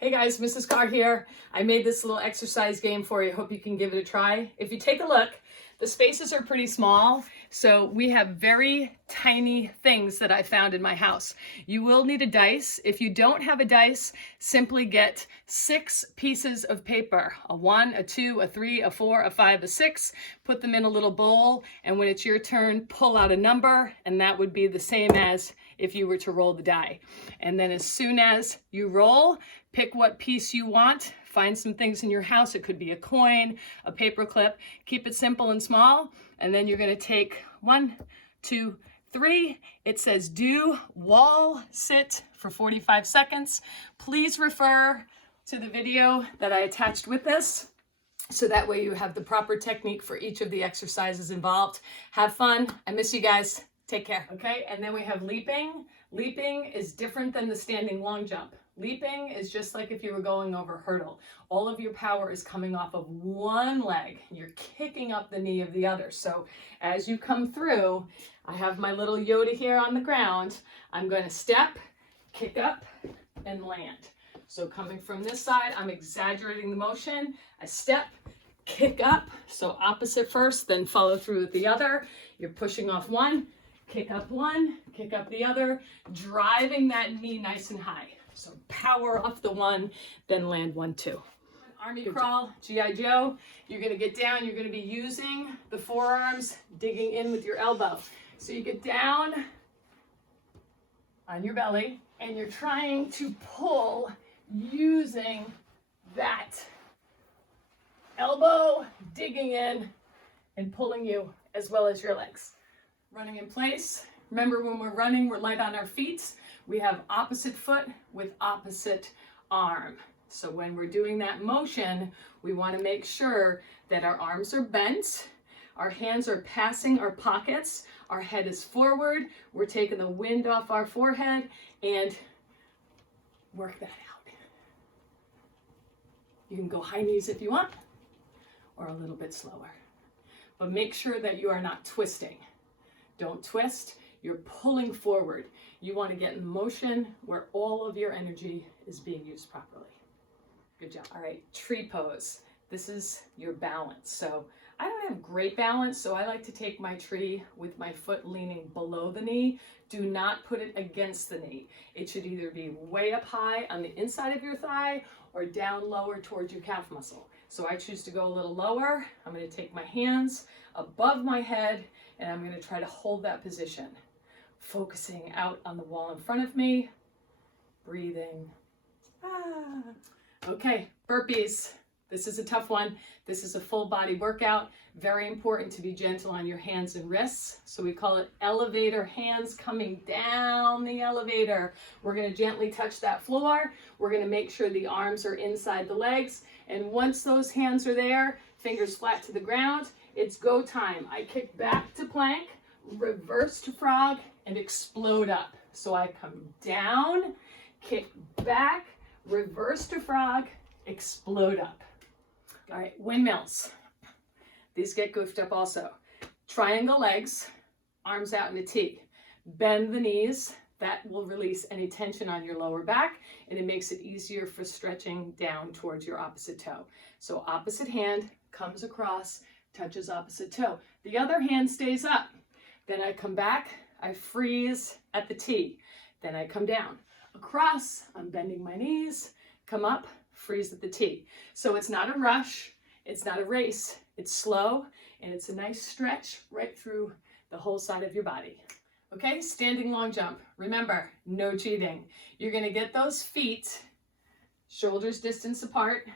Hey guys, Mrs. Carr here. I made this little exercise game for you. Hope you can give it a try. If you take a look, the spaces are pretty small, so we have very tiny things that I found in my house. You will need a dice. If you don't have a dice, simply get 6 pieces of paper, a 1, a 2, a 3, a 4, a 5, a 6. Put them in a little bowl, and when it's your turn, pull out a number, and that would be the same as if you were to roll the die. And then as soon as you roll, pick what piece you want. Find some things in your house. It could be a coin, a paper clip. Keep it simple and small. And then you're going to take 1, 2, 3. It says do wall sit for 45 seconds. Please refer to the video that I attached with this, so that way you have the proper technique for each of the exercises involved. Have fun. I miss you guys. Take care. Okay, and then we have leaping. Leaping is different than the standing long jump. Leaping is just like if you were going over a hurdle. All of your power is coming off of one leg. You're kicking up the knee of the other. So as you come through, I have my little Yoda here on the ground. I'm going to step, kick up, and land. So coming from this side, I'm exaggerating the motion. I step, kick up. So opposite first, then follow through with the other. You're pushing off one, kick up one, kick up the other, driving that knee nice and high. So power off the one, then land 1, 2. Army crawl, G.I. Joe. You're going to get down. You're going to be using the forearms, digging in with your elbow. So you get down on your belly, and you're trying to pull using that elbow, digging in and pulling you as well as your legs. Running in place. Remember, when we're running, we're light on our feet. We have opposite foot with opposite arm. So when we're doing that motion, we want to make sure that our arms are bent, our hands are passing our pockets, our head is forward, we're taking the wind off our forehead, and work that out. You can go high knees if you want, or a little bit slower. But make sure that you are not twisting. Don't twist. You're pulling forward. You want to get in motion where all of your energy is being used properly. Good job. All right, tree pose. This is your balance. So I don't have great balance, so I like to take my tree with my foot leaning below the knee. Do not put it against the knee. It should either be way up high on the inside of your thigh or down lower towards your calf muscle. So I choose to go a little lower. I'm going to take my hands above my head, and I'm going to try to hold that position. Focusing out on the wall in front of me, breathing. Okay, burpees. This is a tough one. This is a full body workout. Very important to be gentle on your hands and wrists. So we call it elevator hands, coming down the elevator. We're going to gently touch that floor. We're going to make sure the arms are inside the legs. And once those hands are there, fingers flat to the ground, it's go time. I kick back to plank, reverse to frog, and explode up. So I come down, kick back, reverse to frog, explode up. All right, windmills. These get goofed up also. Triangle legs, arms out in a T. Bend the knees. That will release any tension on your lower back, and it makes it easier for stretching down towards your opposite toe. So opposite hand comes across, touches opposite toe. The other hand stays up. Then I come back, I freeze at the T. Then I come down. Across, I'm bending my knees, come up, freeze at the T. So it's not a rush, it's not a race, it's slow, and it's a nice stretch right through the whole side of your body. Okay, standing long jump. Remember, no cheating. You're going to get those feet, shoulders distance apart,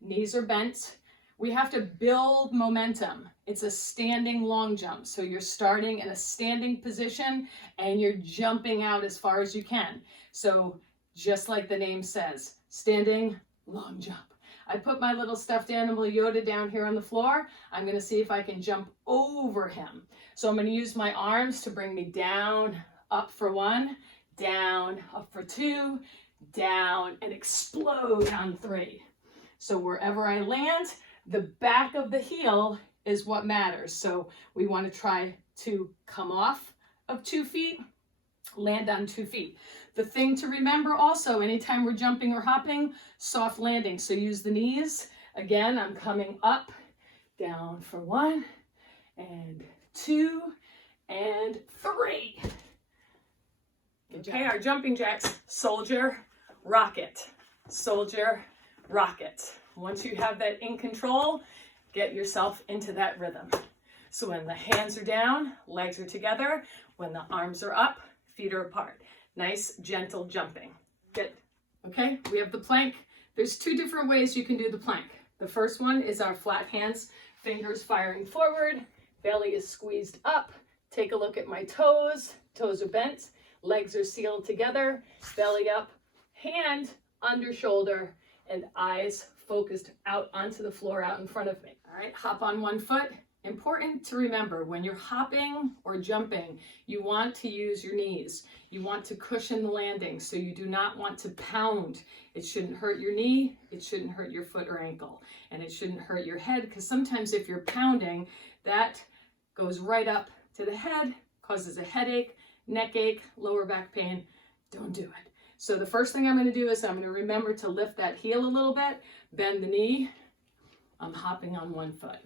knees are bent. We have to build momentum. It's a standing long jump. So you're starting in a standing position and you're jumping out as far as you can. So just like the name says, standing long jump. I put my little stuffed animal Yoda down here on the floor. I'm going to see if I can jump over him. So I'm going to use my arms to bring me down, up for 1, down, up for 2, down, and explode on 3. So wherever I land, the back of the heel is what matters. So we want to try to come off of 2 feet Land on 2 feet. The thing to remember also, anytime we're jumping or hopping, soft landing. So use the knees. Again, I'm coming up, down for 1, and 2, and 3. Okay, our jumping jacks, soldier, rocket, soldier, rocket. Once you have that in control, get yourself into that rhythm. So when the hands are down, legs are together. When the arms are up, feet are apart. Nice, gentle jumping. Okay, we have the plank. There's 2 different ways you can do the plank. The first one is our flat hands, fingers firing forward, belly is squeezed up. Take a look at my toes. Toes are bent, legs are sealed together, belly up, hand under shoulder, and eyes focused out onto the floor out in front of me. All right, hop on 1 foot. Important to remember, when you're hopping or jumping, you want to use your knees. You want to cushion the landing, so you do not want to pound. It shouldn't hurt your knee, it shouldn't hurt your foot or ankle, and it shouldn't hurt your head, because sometimes if you're pounding, that goes right up to the head, causes a headache, neck ache, lower back pain. Don't do it. So the first thing I'm going to do is I'm going to remember to lift that heel a little bit, bend the knee. I'm hopping on 1 foot.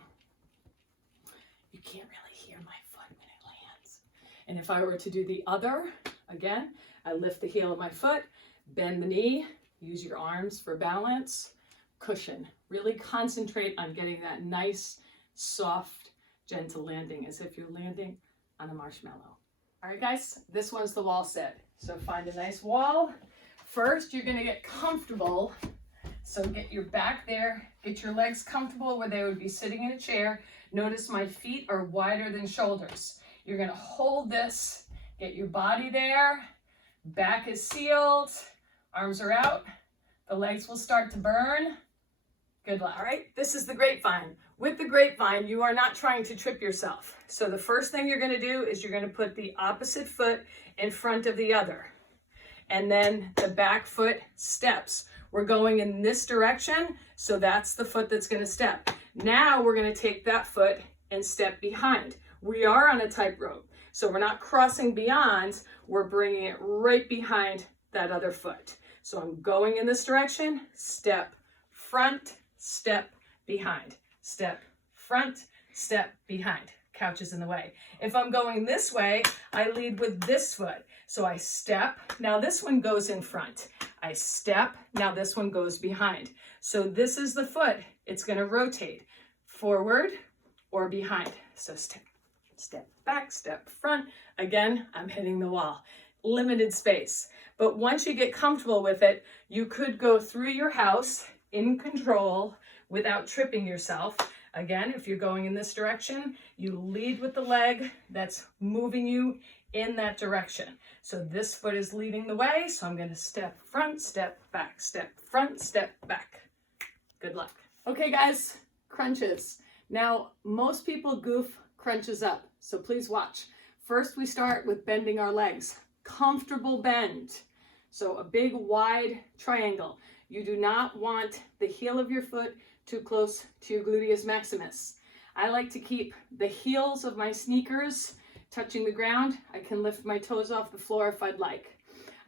You can't really hear my foot when it lands. And if I were to do the other, again, I lift the heel of my foot, bend the knee, use your arms for balance, cushion. Really concentrate on getting that nice, soft, gentle landing, as if you're landing on a marshmallow. All right, guys, this one's the wall sit. So find a nice wall. First, you're going to get comfortable. So get your back there, get your legs comfortable where they would be sitting in a chair. Notice my feet are wider than shoulders. You're going to hold this, get your body there, back is sealed, arms are out, the legs will start to burn. Good luck. All right, this is the grapevine. With the grapevine, you are not trying to trip yourself. So the first thing you're going to do is you're going to put the opposite foot in front of the other. And then the back foot steps. We're going in this direction, so that's the foot that's going to step. Now we're going to take that foot and step behind. We are on a tightrope, so we're not crossing beyond, we're bringing it right behind that other foot. So I'm going in this direction, step, front, step, behind, step, front, step, behind. Couch is in the way. If I'm going this way, I lead with this foot. So I step, now this one goes in front. I step, now this one goes behind. So this is the foot. It's going to rotate forward or behind. So step back, step front. Again, I'm hitting the wall. Limited space. But once you get comfortable with it, you could go through your house in control without tripping yourself. Again, if you're going in this direction, you lead with the leg that's moving you in that direction. So this foot is leading the way, so I'm going to step front, step back, step front, step back. Good luck. Okay, guys, crunches. Now, most people goof crunches up, so please watch. First, we start with bending our legs. Comfortable bend. So a big, wide triangle. You do not want the heel of your foot too close to your gluteus maximus. I like to keep the heels of my sneakers touching the ground. I can lift my toes off the floor if I'd like.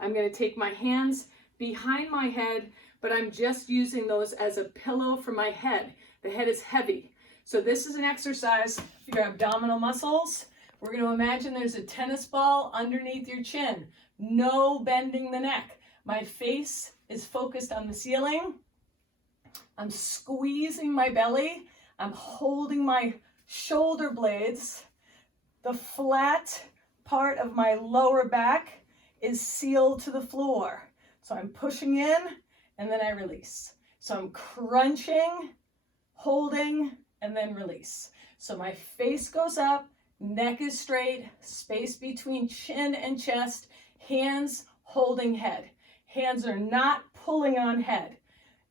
I'm going to take my hands behind my head, but I'm just using those as a pillow for my head. The head is heavy. So this is an exercise for your abdominal muscles. We're going to imagine there's a tennis ball underneath your chin. No bending the neck. My face is focused on the ceiling. I'm squeezing my belly. I'm holding my shoulder blades. The flat part of my lower back is sealed to the floor. So I'm pushing in and then I release. So I'm crunching, holding, and then release. So my face goes up, neck is straight, space between chin and chest, hands holding head. Hands are not pulling on head.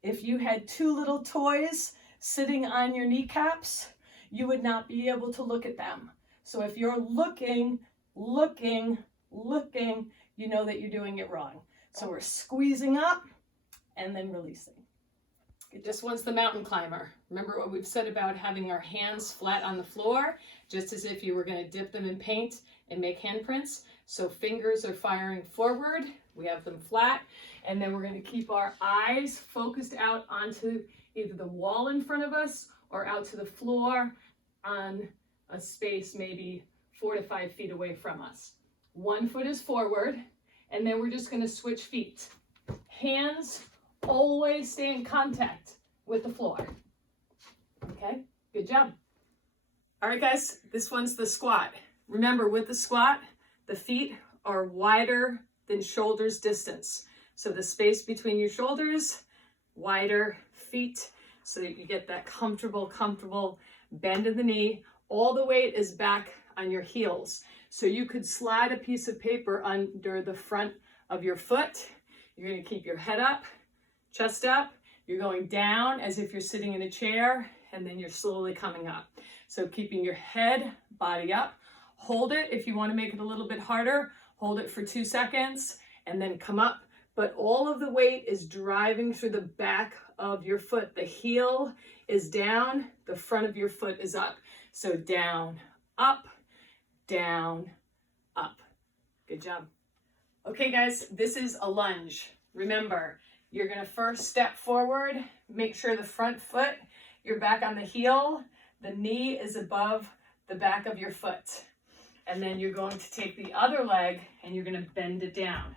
If you had 2 little toys sitting on your kneecaps, you would not be able to look at them. So if you're looking, you know that you're doing it wrong. So we're squeezing up and then releasing. This one's the mountain climber. Remember what we've said about having our hands flat on the floor, just as if you were going to dip them in paint and make handprints? So fingers are firing forward. We have them flat. And then we're going to keep our eyes focused out onto either the wall in front of us or out to the floor on a space maybe 4 to 5 feet away from us. One foot is forward, and then we're just going to switch feet. Hands always stay in contact with the floor. Okay, good job. All right, guys, this one's the squat. Remember, with the squat, the feet are wider than shoulders distance. So the space between your shoulders, wider feet, so that you get that comfortable bend in the knee. All the weight is back on your heels. So you could slide a piece of paper under the front of your foot. You're going to keep your head up, chest up. You're going down as if you're sitting in a chair, and then you're slowly coming up. So keeping your head, body up. Hold it if you want to make it a little bit harder. Hold it for 2 seconds and then come up. But all of the weight is driving through the back of your foot. The heel is down, the front of your foot is up. So down, up, down, up. Good job. Okay, guys, this is a lunge. Remember, you're going to first step forward. Make sure the front foot, you're back on the heel. The knee is above the back of your foot. And then you're going to take the other leg and you're going to bend it down.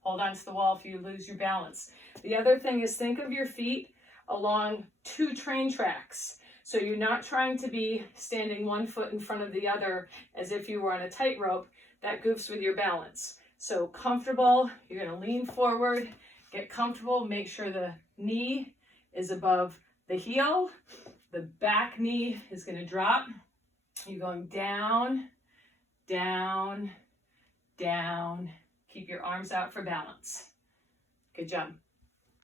Hold on to the wall if you lose your balance. The other thing is, think of your feet along 2 train tracks. So you're not trying to be standing 1 foot in front of the other as if you were on a tightrope. That goofs with your balance. So comfortable, you're going to lean forward, get comfortable, make sure the knee is above the heel. The back knee is going to drop. You're going down, down, down. Keep your arms out for balance. Good job.